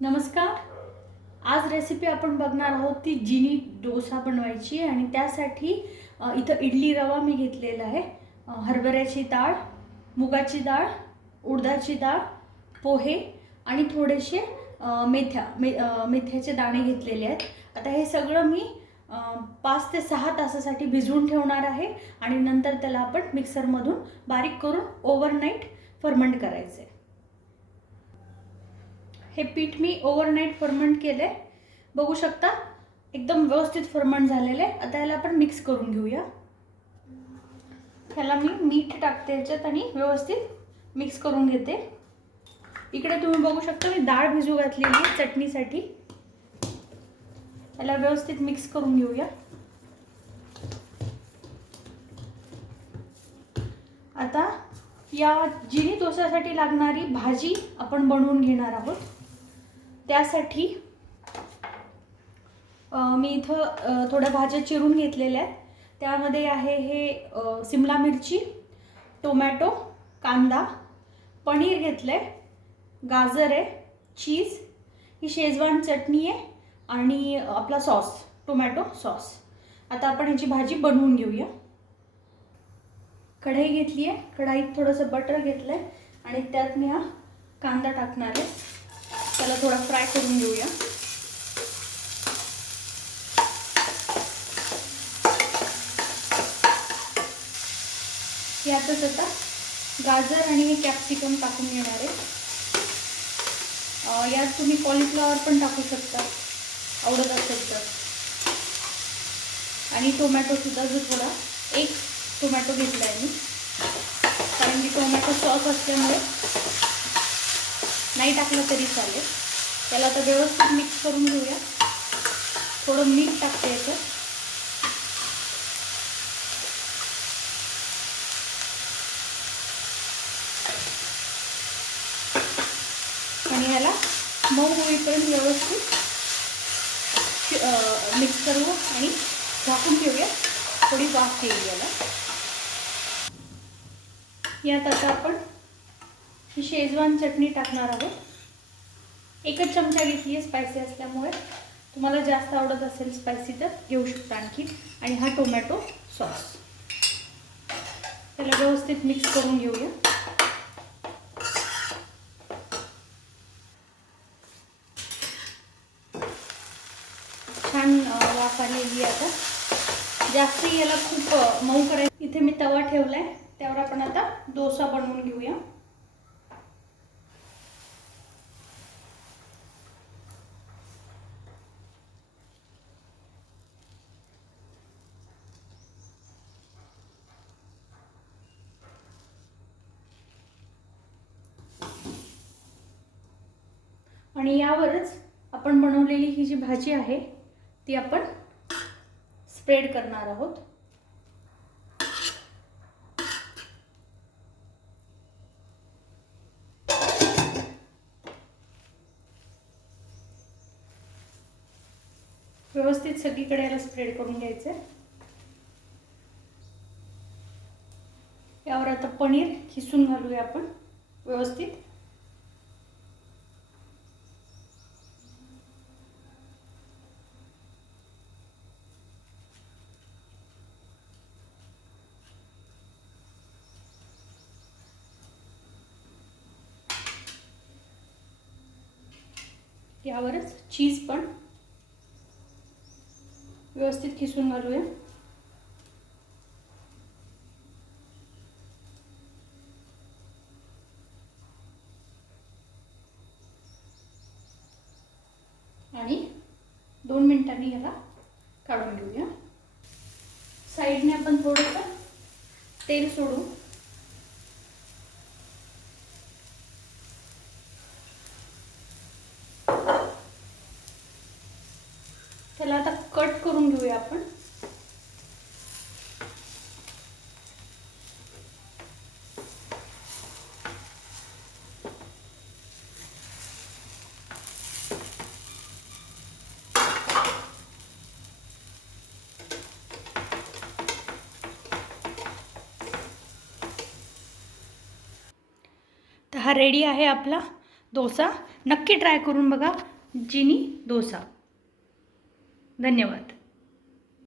नमस्कार. आज रेसिपी आपण बघणार आहोत ती जिनी डोसा बनवायची आणि त्यासाठी इथं इडली रवा मी घेतलेला आहे. हरभऱ्याची डाळ मुगाची डाळ उडदाची डाळ पोहे आणि थोडेसे मेथ्या मे मेथ्याचे दाणे घेतलेले आहेत. आता हे सगळं मी पाच ते सहा तासासाठी भिजवून ठेवणार आहे आणि नंतर त्याला आपण मिक्सरमधून बारीक करून ओव्हरनाईट फर्मंट करायचे हे पीठ मी ओव्हरनाईट फर्मंट केलं आहे बघू शकता एकदम व्यवस्थित फर्मंट झालेलं आहे. आता याला आपण मिक्स करून घेऊया. ह्याला मी मीठ टाकते ह्याच्यात आणि व्यवस्थित मिक्स करून घेते. इकडे तुम्ही बघू शकता मी डाळ भिजू घातलेली आहे चटणीसाठी. याला व्यवस्थित मिक्स करून घेऊया. आता या जिनी डोसासाठी लागणारी भाजी आपण बनवून घेणार आहोत. त्यासाठी मी इथं थोड्या भाज्या चिरून घेतलेल्या आहेत. त्यामध्ये आहे हे सिमला मिरची टोमॅटो कांदा पनीर घेतलं आहे गाजर आहे चीज ही शेजवान चटणी आहे आणि आपला सॉस टोमॅटो सॉस. आता आपण ह्याची भाजी बनवून घेऊया. कढई घेतली आहे कढाईत थोडंसं बटर घेतलं आहे आणि त्यात मी हा कांदा टाकणार आहे. त्याला थोडा फ्राय करून घेऊया. यातच आता गाजर आणि हे कॅप्सिकम टाकून घेणार आहे. यात तुम्ही कॉलीफ्लॉवर पण टाकू शकता. आवडत असेल तर. आणि टोमॅटोसुद्धा जो थोडा एक टोमॅटो घेतला आहे मी. कारण की टोमॅटो सॉस असल्यामुळे नाही टाकलं तरी चालेल. त्याला आता व्यवस्थित मिक्स करून घेऊया. थोडं मीठ टाकते याचं. आणि ह्याला मऊ होईपर्यंत व्यवस्थित मिक्स करू आणि झाकून ठेवूया. थोडी वाफ येईल याला. यात आता आपण ही शेजवान चटणी टाकणार आहोत. एकच चमचा घेतली आहे स्पायसी असल्यामुळे. तुम्हाला जास्त आवडत असेल स्पायसी तर घेऊ शकता आणखी. आणि हा टोमॅटो सॉस त्याला व्यवस्थित मिक्स करून घेऊया. छान वाफ आलेली आहे आता. जास्त याला खूप मऊ करायचं. इथे मी तवा ठेवलाय. त्यावर आपण आता डोसा बनवून घेऊया. आणि यावरच आपण बनवलेली ही जी भाजी आहे ती आपण स्प्रेड करणार आहोत. व्यवस्थित सगळीकडे याला स्प्रेड करून घ्यायचं. यावर आता पनीर खिसून घालूया आपण. व्यवस्थित. यावरच चीज पण व्यवस्थित खिसून घालूया. आणि दोन मिनिटांनी याला काढून घेऊया. साईडने आपण थोडंसं तेल सोडू त्याला आता कट करून घेऊया आपण. हा रेडी आहे आपला डोसा. नक्की ट्राय करून बघा जिनी डोसा. धन्यवाद.